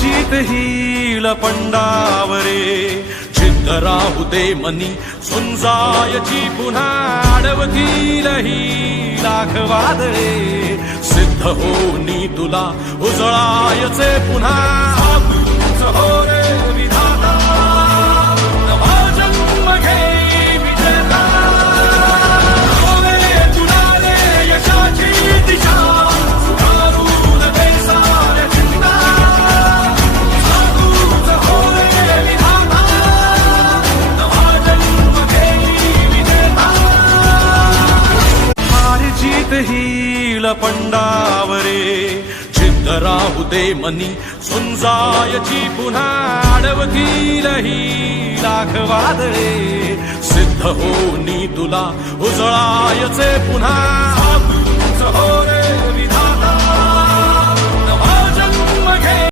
जीत ही लपंडावरे जिद्द राहू दे मनी झुंजायची पुन्हा अडवतील ही लाख वादळे सिद्ध होनी तुला उजळायचे पुन्हा तूच हो रे विधाता नवा जन्म घेई विजेता होवे तुला रे यशाची दिशा सुधारून दे साऱ्या चिंता तूच हो रे विधाता नवा जन्म घेई विजेता हार जीत ही लपंडावरे जिद्द राहू दे मनी झुंजायची पुन्हा अडवतील ही लाख वादळे सिद्ध होनी तुला उजळायचे पुन्हा तूच हो रे